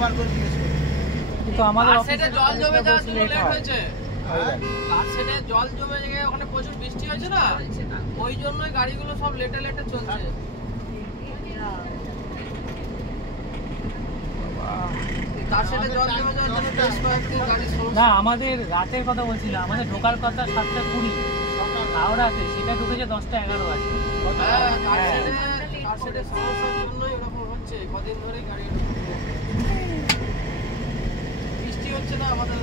বার করে জিজ্ঞেস করুন। কিন্তু আমাদের অফিসে জল জমে যাওয়ার জন্য লেট হয়েছে। কারশেডে জল জমে গিয়ে ওখানে প্রচুর বৃষ্টি হয়েছে না, ওই জন্যই গাড়িগুলো সব লেটে লেটে চলছে। কারশেডে জল জমে যাওয়ার জন্য বেশ কয়েকদিন গাড়ি না, আমাদের রাতের কথা বলছি না, আমাদের ঢোকার কথা 7:20 হাওড়াতে, সেটা ঢুকেছে 10:11 আছে। হ্যাঁ, কারশেডে সমস্যার জন্যই এরকম হচ্ছে, কদিন ধরেই গাড়ি বৃষ্টি হচ্ছে না আমাদের